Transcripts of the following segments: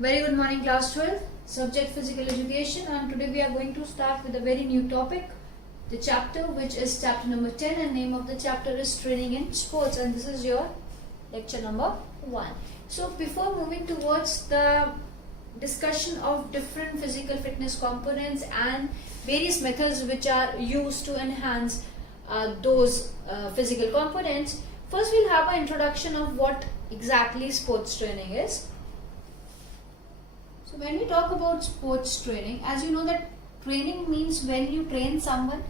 Very good morning, class 12, subject physical education, and today we are going to start with a very new topic, the chapter which is chapter number 10, and name of the chapter is training in sports, and this is your lecture number 1. So before moving towards the discussion of different physical fitness components and various methods which are used to enhance those physical components, first we'll have an introduction of what exactly sports training is. So when we talk about sports training, as you know that training means when you train someone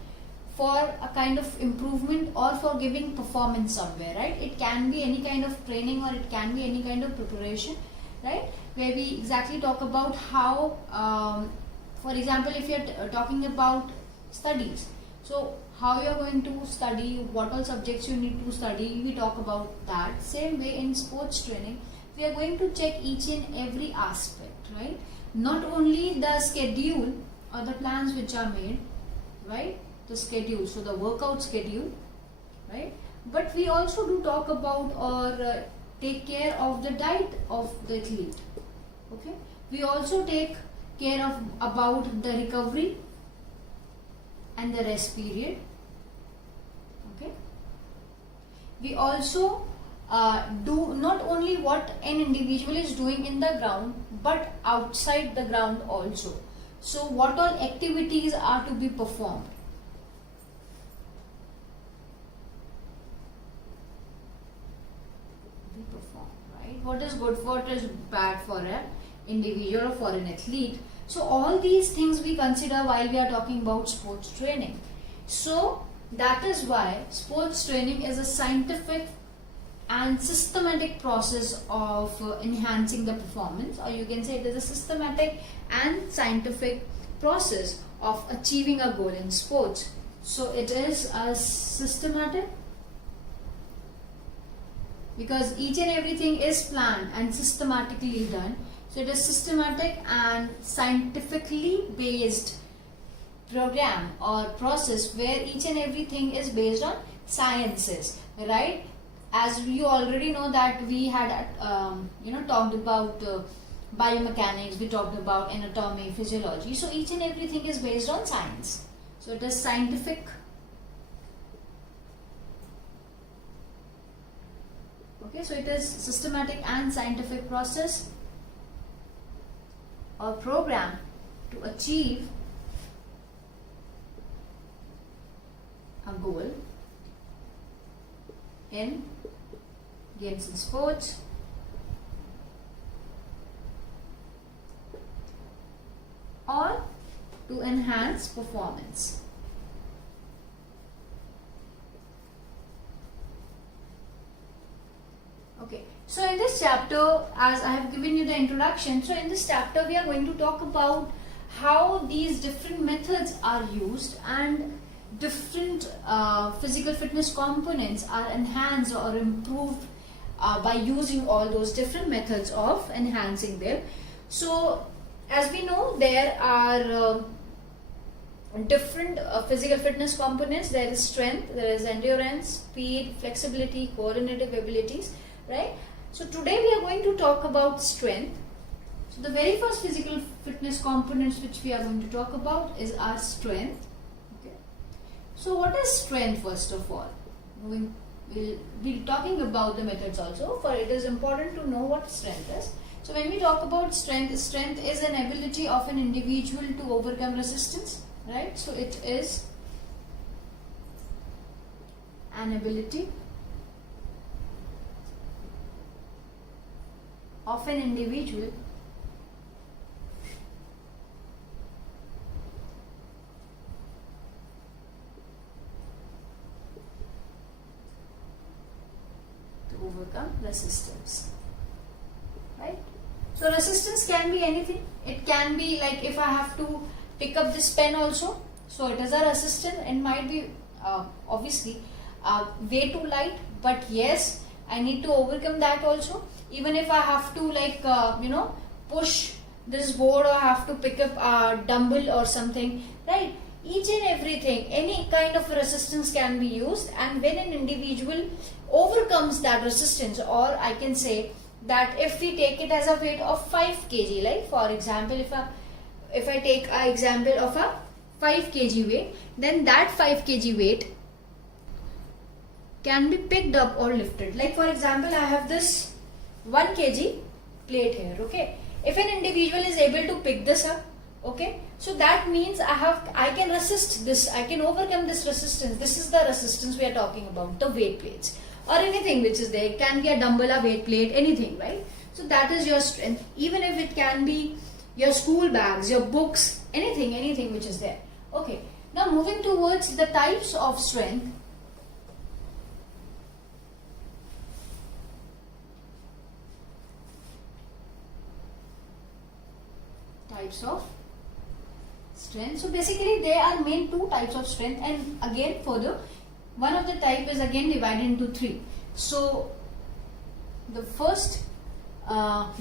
for a kind of improvement or for giving performance somewhere, right? It can be any kind of training or it can be any kind of preparation, right? Where we exactly talk about how, for example, if you're talking about studies, so how you're going to study, what all subjects you need to study, we talk about that. Same way in sports training, we are going to check each and every aspect, right? Not only the schedule or the plans which are made, right? The schedule, so the workout schedule, right? But we also do talk about or take care of the diet of the athlete, okay? We also take care of about the recovery and the rest period, okay? We also do not only what an individual is doing in the ground but outside the ground also. So what all activities are to be performed. Right? What is good for, what is bad for an individual or for an athlete. So all these things we consider while we are talking about sports training. So that is why sports training is a scientific and systematic process of enhancing the performance, or you can say it is a systematic and scientific process of achieving a goal in sports. So it is a systematic because each and everything is planned and systematically done. So it is systematic and scientifically based program or process where each and everything is based on sciences, right? As you already know that we had talked about biomechanics, we talked about anatomy, physiology. So each and everything is based on science. So it is scientific. Okay, so it is systematic and scientific process or program to achieve a goal in games and sports or to enhance performance. Okay, so in this chapter, as I have given you the introduction, so in this chapter we are going to talk about how these different methods are used and different physical fitness components are enhanced or improved by using all those different methods of enhancing them. So as we know, there are different physical fitness components. There is strength, there is endurance, speed, flexibility, coordinative abilities, right? So today we are going to talk about strength. So the very first physical fitness components which we are going to talk about is our strength. Okay. So what is strength first of all? We'll be talking about the methods also, for it is important to know what strength is. So when we talk about strength, strength is an ability of an individual to overcome resistance, right? So it is an ability of an individual to overcome resistance, right? So resistance can be anything. It can be like if I have to pick up this pen also, so it is a resistance. It might be obviously way too light, but yes, I need to overcome that also. Even if I have to push this board or have to pick up a dumbbell or something, right? Each and everything, any kind of resistance can be used, and when an individual overcomes that resistance, or I can say that if we take it as a weight of 5 kg, like for example, if I take an example of a 5 kg weight, then that 5 kg weight can be picked up or lifted. Like for example, I have this 1 kg plate here, okay. If an individual is able to pick this up, okay, so that means I can resist this, I can overcome this resistance. This is the resistance we are talking about, the weight plates or anything which is there. It can be a dumbbell, a weight plate, anything, right? So that is your strength. Even if it can be your school bags, your books, anything which is there. Okay, now moving towards the types of strength. Types of strength. So basically there are main 2 types of strength, and again further one of the type is again divided into 3. So the first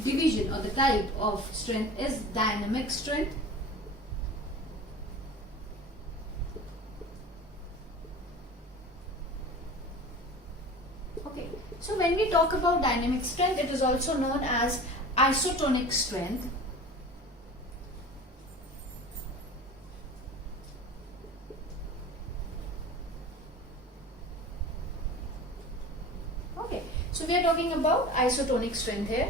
division or the type of strength is dynamic strength. Okay, so when we talk about dynamic strength, it is also known as isotonic strength. So we are talking about isotonic strength here.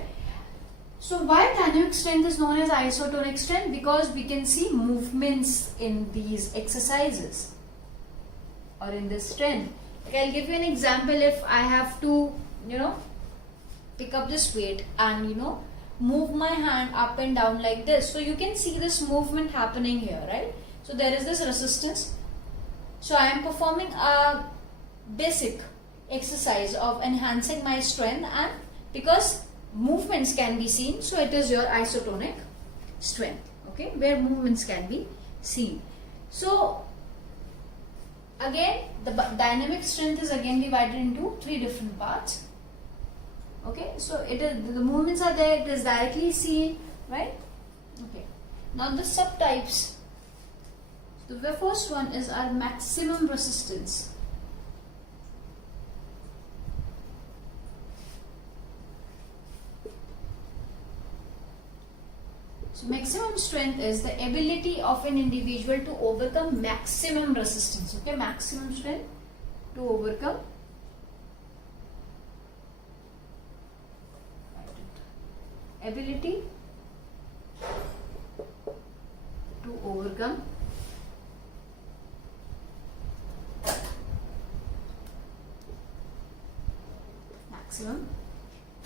So why dynamic strength is known as isotonic strength? Because we can see movements in these exercises or in this strength. Like I'll give you an example. If I have to, pick up this weight and, move my hand up and down like this. So you can see this movement happening here, right? So there is this resistance. So I am performing a basic exercise of enhancing my strength, and because movements can be seen, so it is your isotonic strength, okay, where movements can be seen. So again the dynamic strength is again divided into 3 different parts, okay. So it is, the movements are there, it is directly seen, right? Okay, now the subtypes. So the first one is our maximum resistance. So maximum strength is the ability of an individual to overcome maximum resistance. Okay, maximum strength to overcome ability to overcome maximum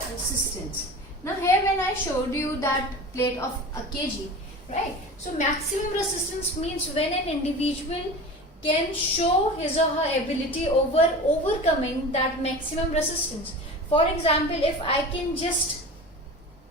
resistance. Now here when I showed you that plate of a kg, right? So maximum resistance means when an individual can show his or her ability over overcoming that maximum resistance. For example, if I can just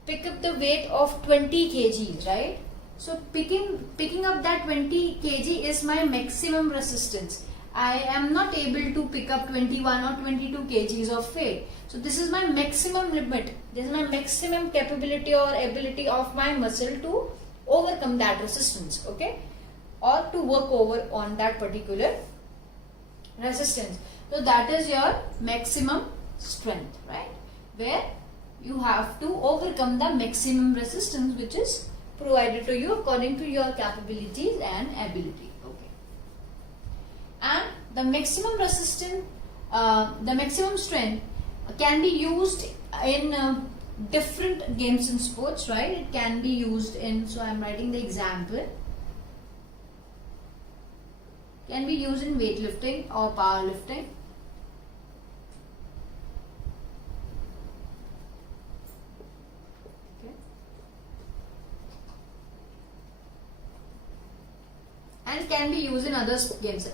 pick up the weight of 20 kgs, right? So picking up that 20 kg is my maximum resistance. I am not able to pick up 21 or 22 kgs of weight. So this is my maximum limit. This is my maximum capability or ability of my muscle to overcome that resistance, okay, or to work over on that particular resistance. So that is your maximum strength, right, where you have to overcome the maximum resistance which is provided to you according to your capabilities and ability, okay. And the maximum resistance, the maximum strength can be used in different games and sports, right? It can be used in, so I am writing the example, can be used in weightlifting or powerlifting. Okay. And can be used in other games,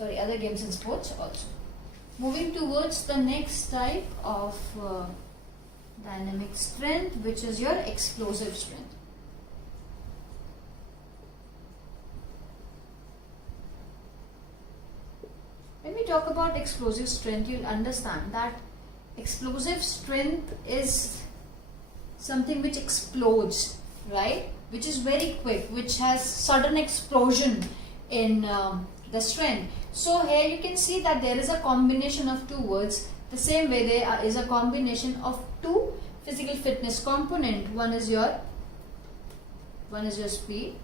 other games and sports also. Moving towards the next type of dynamic strength, which is your explosive strength. When we talk about explosive strength, you'll understand that explosive strength is something which explodes, right? Which is very quick, which has sudden explosion in the strength. So here you can see that there is a combination of 2 words. The same way there is a combination of 2 physical fitness component. One is your speed,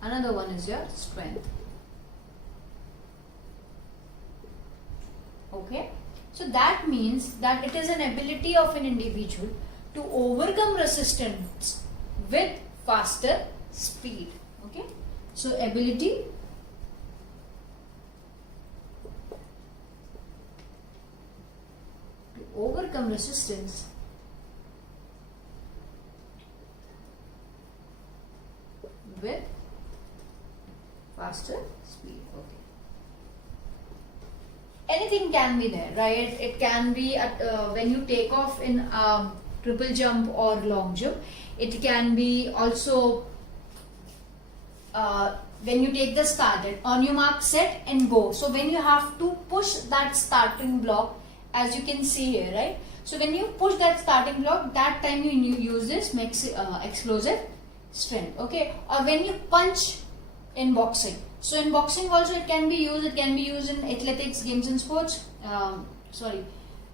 another one is your strength. Okay, so that means that it is an ability of an individual to overcome resistance with faster speed. Okay, so ability to overcome resistance with faster speed. Okay, anything can be there, right? It can be at, when you take off in triple jump or long jump. It can be also when you take the started, on your mark, set and go. So when you have to push that starting block, as you can see here, right? So when you push that starting block, that time you use this explosive strength. Okay, or when you punch in boxing. So in boxing also it can be used. It can be used in athletics, games and sports.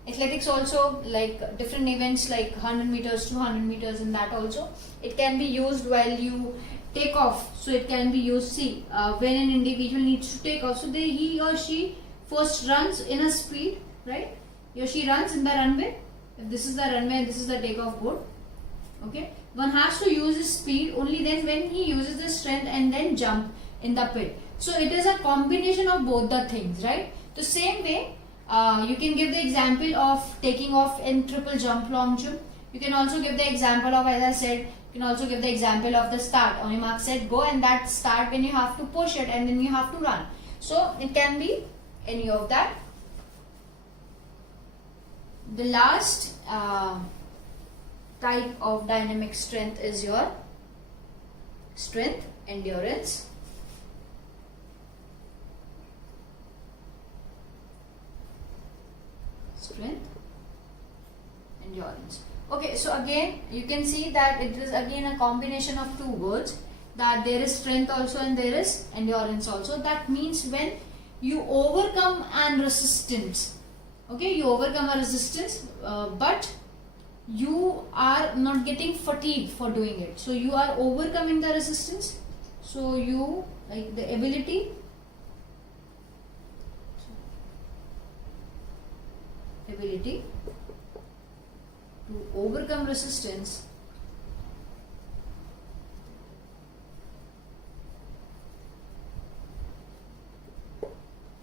Athletics also, like different events like 100 meters, 200 meters, in that also it can be used while you take off. So it can be used, see, when an individual needs to take off, so he or she first runs in a speed, right? He or she runs in the runway. If this is the runway and this is the takeoff board, okay, one has to use his speed, only then when he uses the strength and then jump in the pit. So it is a combination of both the things, right? The same way, you can give the example of taking off in triple jump, long jump. You can also give the example of, as I said, you can also give the example of the start, on your mark, set, go, and that start when you have to push it and then you have to run. So it can be any of that. The last type of dynamic strength is your strength endurance. Strength endurance. Okay, so again you can see that it is again a combination of two words, that there is strength also and there is endurance also. That means when you overcome an resistance, okay, you overcome a resistance, but you are not getting fatigued for doing it. So you are overcoming the resistance. So you, like, the ability to overcome resistance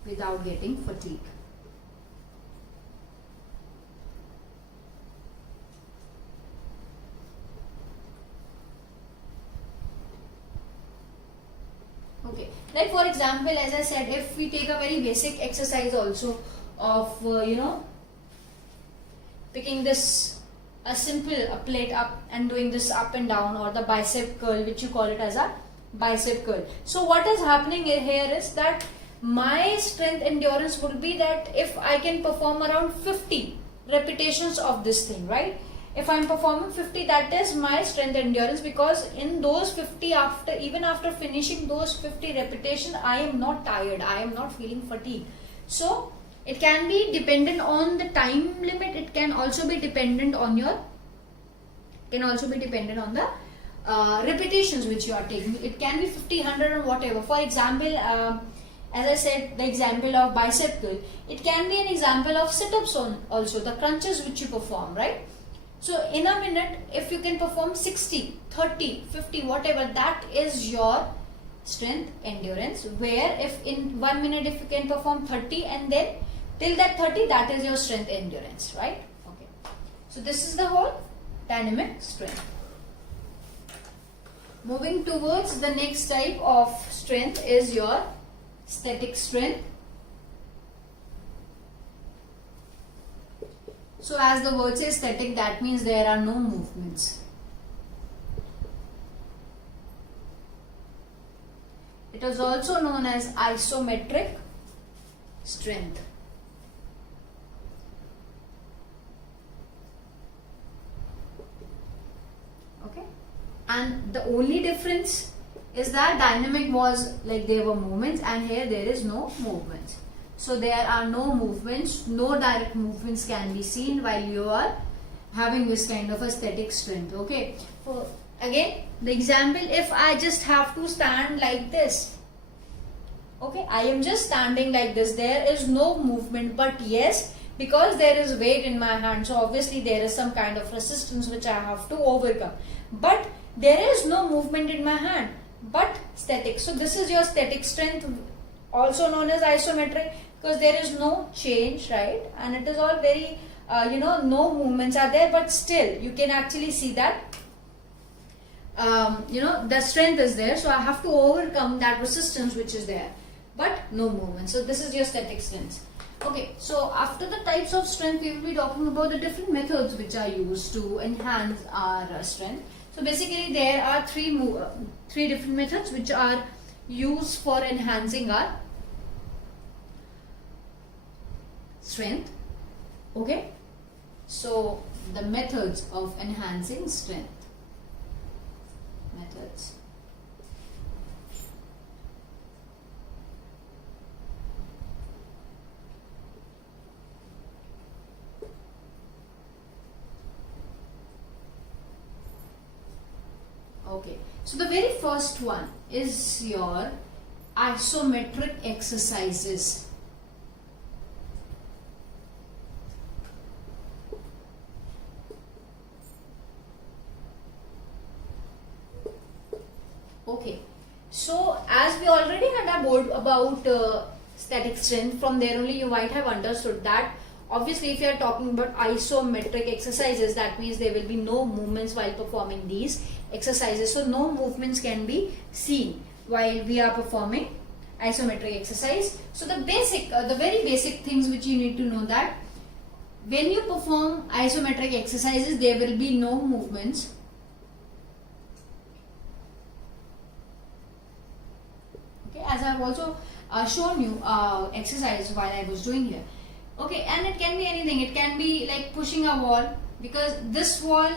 without getting fatigued. Okay, like for example, as I said, if we take a very basic exercise also of picking this, a plate up and doing this up and down, or the bicep curl, which you call it as a bicep curl. So what is happening here is that my strength endurance would be that if I can perform around 50 repetitions of this thing, right? If I am performing 50, that is my strength endurance, because in those 50, even after finishing those 50 repetitions, I am not tired, I am not feeling fatigued. So it can be dependent on the time limit. It can also be dependent on the repetitions which you are taking. It can be 50, 100 or whatever. For example, as I said, the example of bicep curl, it can be an example of sit-ups also, the crunches which you perform, right? So in a minute, if you can perform 60, 30, 50, whatever, that is your strength endurance. Where if in 1 minute, if you can perform 30 and then till that 30, that is your strength endurance, right? Okay. So this is the whole dynamic strength. Moving towards the next type of strength is your static strength. So as the word says static, that means there are no movements. It is also known as isometric strength. Okay, and the only difference is that dynamic was like there were movements, and here there is no movements. So there are no movements, no direct movements can be seen while you are having this kind of aesthetic strength. Okay. So again, the example, if I just have to stand like this. Okay, I am just standing like this. There is no movement, but yes, because there is weight in my hand, so obviously there is some kind of resistance which I have to overcome. But there is no movement in my hand, but static. So this is your static strength, also known as isometric, because there is no change, right? And it is all very, no movements are there, but still you can actually see that the strength is there, so I have to overcome that resistance which is there, but no movement. So this is your static strength. Okay, so after the types of strength, we will be talking about the different methods which are used to enhance our strength. So basically there are three different methods which are used for enhancing our strength. Okay, so the methods of enhancing strength. Methods. Okay, so the very first one is your isometric exercises. Okay, so as we already had a board about static strength, from there only you might have understood that obviously if you are talking about isometric exercises, that means there will be no movements while performing these exercises. So no movements can be seen while we are performing isometric exercise. So the very basic things which you need to know, that when you perform isometric exercises, there will be no movements. As I have also shown you exercise while I was doing here. Okay, and it can be anything. It can be like pushing a wall, because this wall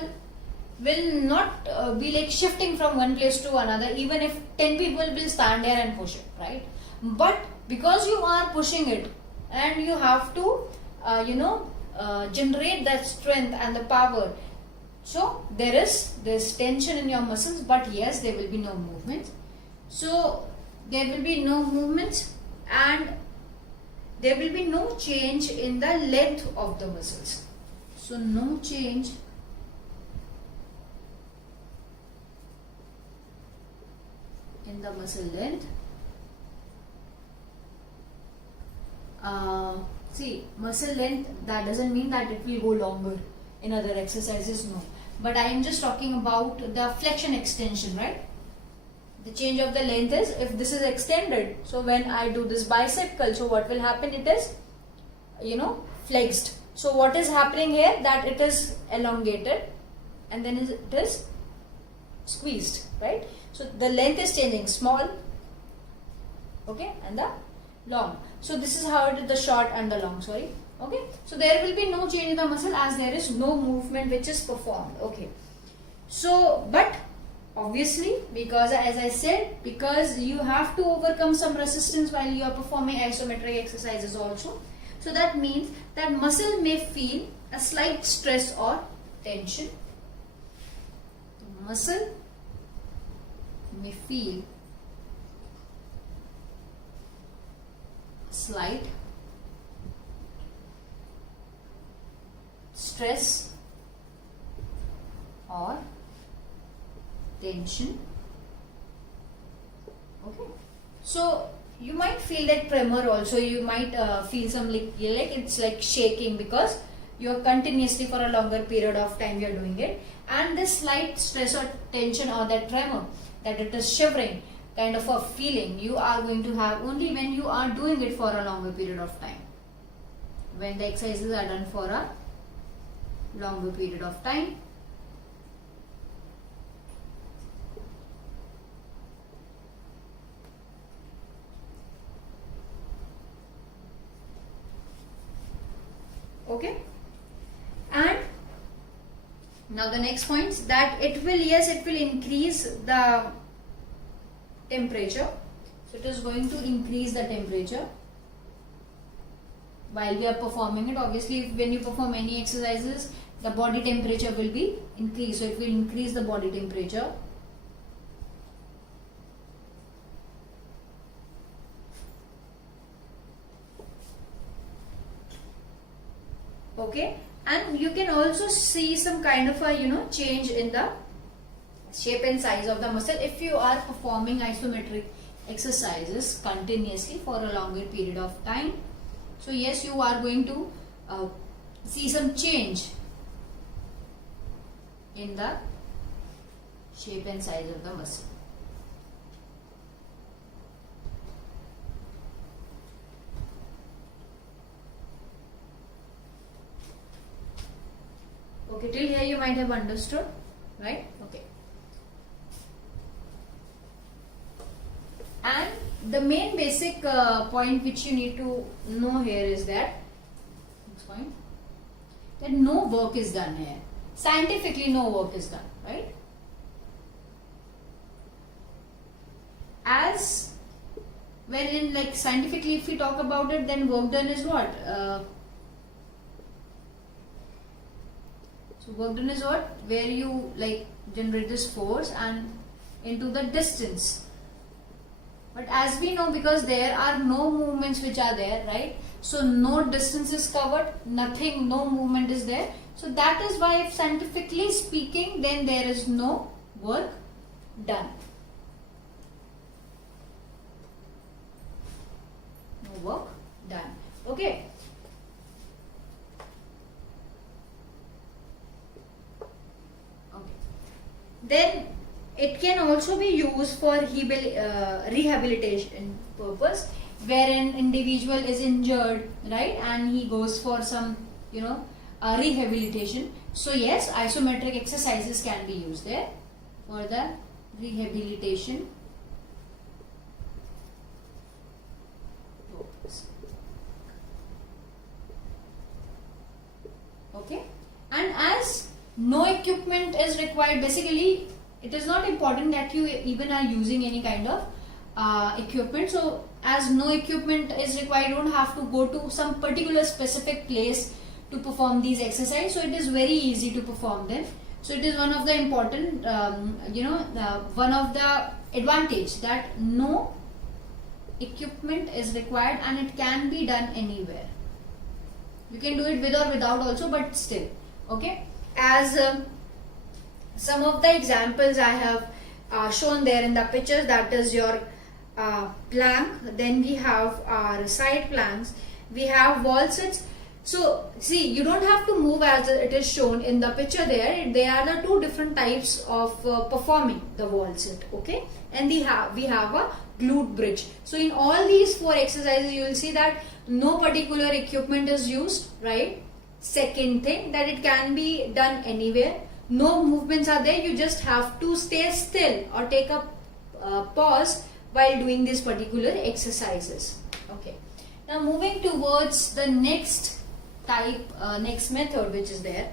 will not be like shifting from one place to another, even if 10 people will stand there and push it, right? But because you are pushing it and you have to generate that strength and the power, so there is this tension in your muscles, but yes, there will be no movement. So there will be no movements and there will be no change in the length of the muscles. So no change in the muscle length. See, muscle length, that doesn't mean that it will go longer in other exercises, no. But I am just talking about the flexion extension, right? The change of the length is, if this is extended, so when I do this bicep curl, so what will happen? It is, flexed. So what is happening here? That it is elongated and then it is squeezed, right? So the length is changing, small, okay, and the long. So this is how it is, the short and the long, sorry. Okay, so there will be no change in the muscle as there is no movement which is performed. Okay, so but obviously, because as I said, because you have to overcome some resistance while you are performing isometric exercises also. So that means that muscle may feel a slight stress or tension. The muscle may feel slight stress or tension. Okay, so you might feel that tremor also. You might feel some like it's like shaking, because you are continuously for a longer period of time you are doing it, and this slight stress or tension or that tremor, that it is shivering kind of a feeling, you are going to have only when you are doing it for a longer period of time, when the exercises are done for a longer period of time. Okay, and now the next point, that it will increase the temperature. So it is going to increase the temperature. while we are performing it. Obviously, when you perform any exercises, the body temperature will be increased, so it will increase the body temperature. Okay, and you can also see some kind of a change in the shape and size of the muscle if you are performing isometric exercises continuously for a longer period of time. So yes, you are going to see some change in the shape and size of the muscle. Okay, till here you might have understood, right? Okay. And the main basic point which you need to know here is that, next point, that no work is done here. Scientifically, no work is done, right? As when in like scientifically, if we talk about it, then work done is what? So work done is what? Where you like generate this force and into the distance. But as we know, because there are no movements which are there, right? So no distance is covered, nothing, no movement is there. So that is why, if scientifically speaking, then there is no work done. No work done. Okay. Then it can also be used for rehabilitation purpose, where an individual is injured, right, and he goes for some rehabilitation. So yes, isometric exercises can be used there for the rehabilitation purpose. Okay, and as no equipment is required, basically it is not important that you even are using any kind of equipment. So as no equipment is required, you don't have to go to some particular specific place to perform these exercises. So it is very easy to perform them. So it is one of the important one of the advantage that no equipment is required and it can be done anywhere. You can do it with or without also, but still. Okay, as some of the examples I have shown there in the pictures, that is your plank, then we have our side planks, we have wall sits. So see, you don't have to move as it is shown in the picture there. There are the two different types of performing the wall sit. Okay, and we have a glute bridge. So in all these four exercises, you will see that no particular equipment is used, right? Second thing, that it can be done anywhere. No movements are there. You just have to stay still or take a pause while doing these particular exercises. Okay. Now moving towards the next type, next method which is there,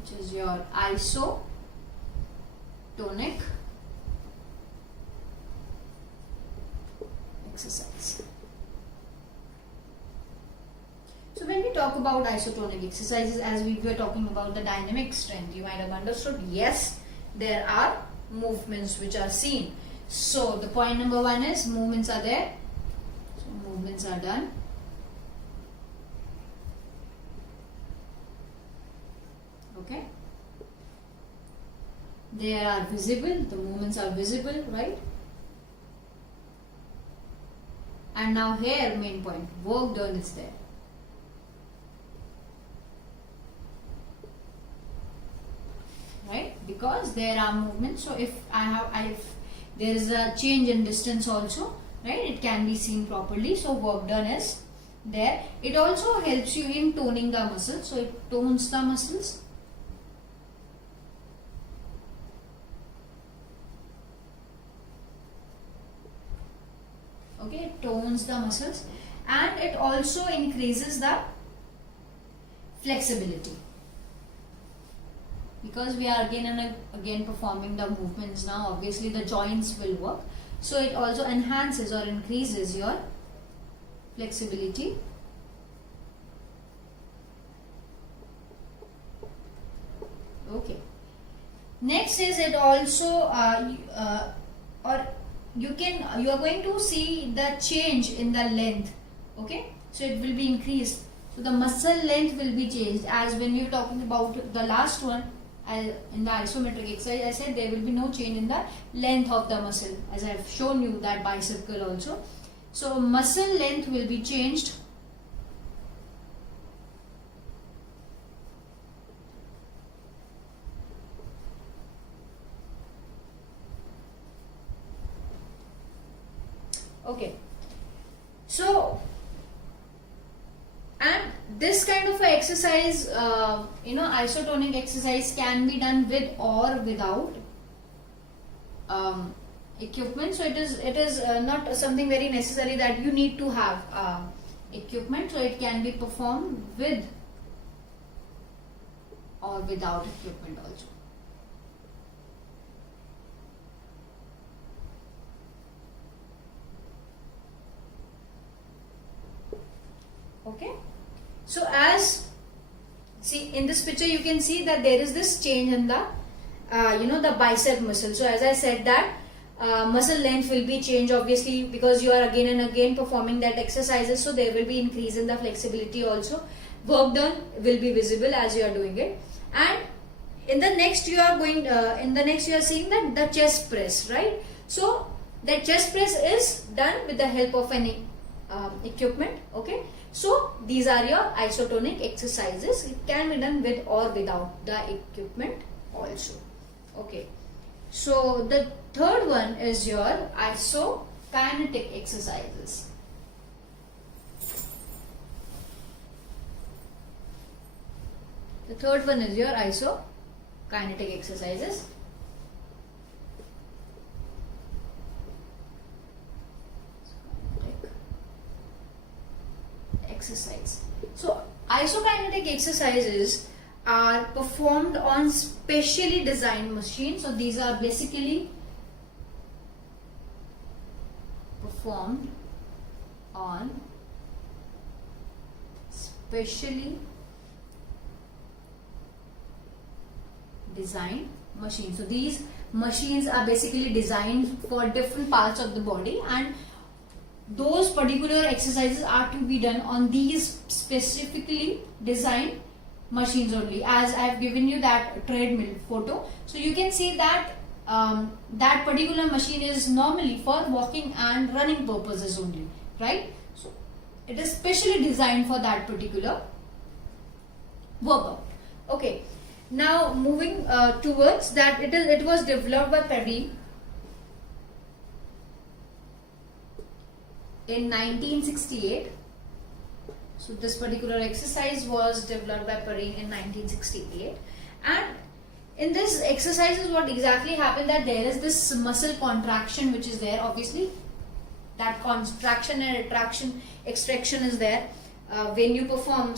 which is your isotonic exercise. So when we talk about isotonic exercises, as we were talking about the dynamic strength, you might have understood, yes, there are movements which are seen. So the point number one is movements are there. So movements are done. Okay. They are visible. The movements are visible, right? And now here, main point, work done is there. Right, because there are movements. So if there is a change in distance also, right, it can be seen properly. So work done is there. It also helps you in toning the muscles. So it tones the muscles. Okay, it tones the muscles, and it also increases the flexibility. Because we are again and again performing the movements now, obviously the joints will work. So it also enhances or increases your flexibility. Okay. Next is it also or you are going to see the change in the length. Okay, so it will be increased. So the muscle length will be changed, as when you're talking about the last one in the isometric exercise, I said there will be no change in the length of the muscle, as I have shown you that bicep curl also. So muscle length will be changed. Okay, so and this kind of a exercise, isotonic exercise can be done with or without equipment. So it is not something very necessary that you need to have equipment. So it can be performed with or without equipment also. Okay, so as see in this picture, you can see that there is this change in the the bicep muscle. So as I said that muscle length will be changed, obviously, because you are again and again performing that exercises. So there will be increase in the flexibility also. Work done will be visible as you are doing it. And in the next you are going you are seeing that the chest press, right? So the chest press is done with the help of any equipment. Okay, so these are your isotonic exercises. It can be done with or without the equipment also. Okay, so the third one is your isokinetic exercises. The third one is your isokinetic exercises. Exercise. So isokinetic exercises are performed on specially designed machines. So these are basically performed on specially designed machines. So these machines are basically designed for different parts of the body, and those particular exercises are to be done on these specifically designed machines only. As I have given you that treadmill photo, so you can see that that particular machine is normally for walking and running purposes only, right? So it is specially designed for that particular workout. Okay, now moving towards that, it was developed by Perry in 1968. So this particular exercise was developed by Perry in 1968, and in this exercises what exactly happened, that there is this muscle contraction which is there. Obviously that contraction and extraction is there when you perform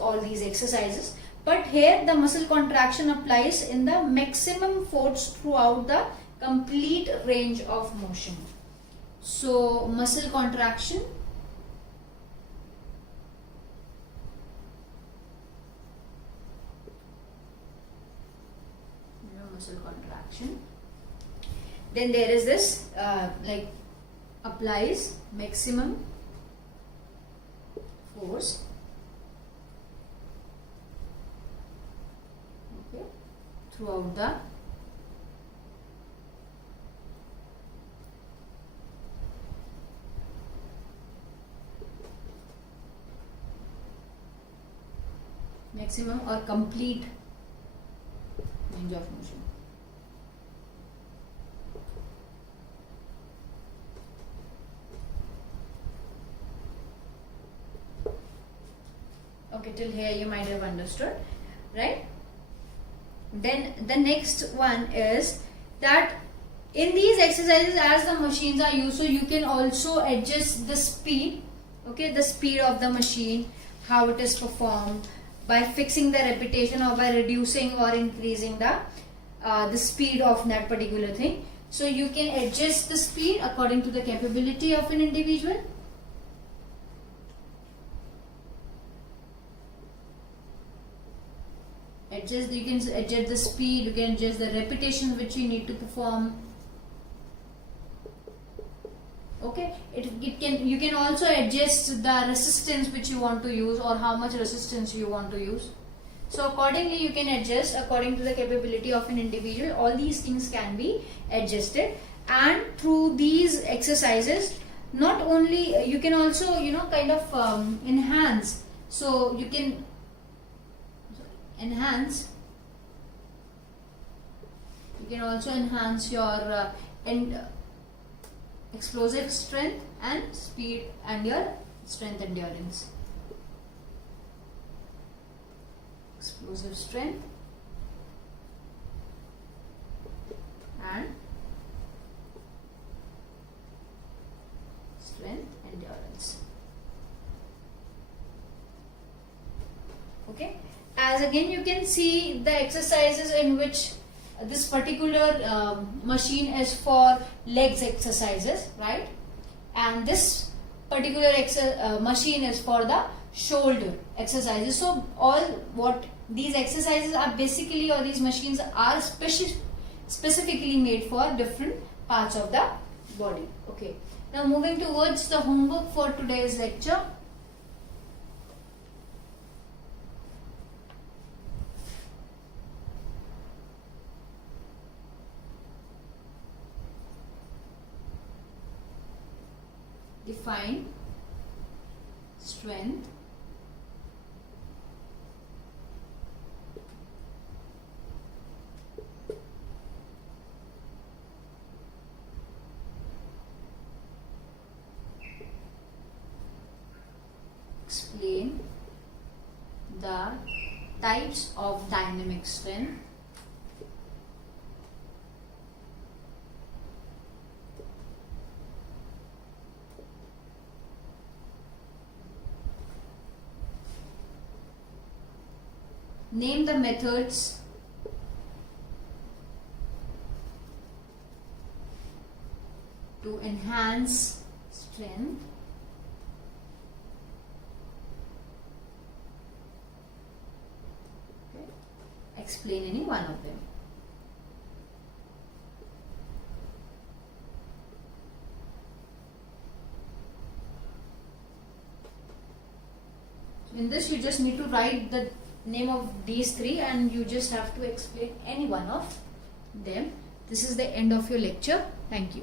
all these exercises, but here the muscle contraction applies in the maximum force throughout the complete range of motion. So muscle contraction, then there is this applies maximum force, okay, throughout the maximum or complete range of motion. Okay, till here you might have understood, right? Then the next one is that in these exercises, as the machines are used, so you can also adjust the speed, okay, the speed of the machine, how it is performed, by fixing the repetition or by reducing or increasing the speed of that particular thing. So you can adjust the speed according to the capability of an individual. You can adjust the speed, you can adjust the repetitions which you need to perform. Okay, you can also adjust the resistance which you want to use, or how much resistance you want to use. So accordingly you can adjust according to the capability of an individual. All these things can be adjusted, and through these exercises, not only you can also kind of enhance. So you can enhance. You can also enhance your explosive strength and speed and your strength endurance. Explosive strength and strength endurance. Okay, as again you can see the exercises in which this particular machine is for legs exercises, right? And this particular machine is for the shoulder exercises. So all what these exercises are basically, or these machines are specifically made for different parts of the body. Okay, now moving towards the homework for today's lecture. Define strength, explain the types of dynamic strength, name the methods to enhance strength, okay. Explain any one of them. In this you just need to write the name of these three and you just have to explain any one of them. This is the end of your lecture. Thank you.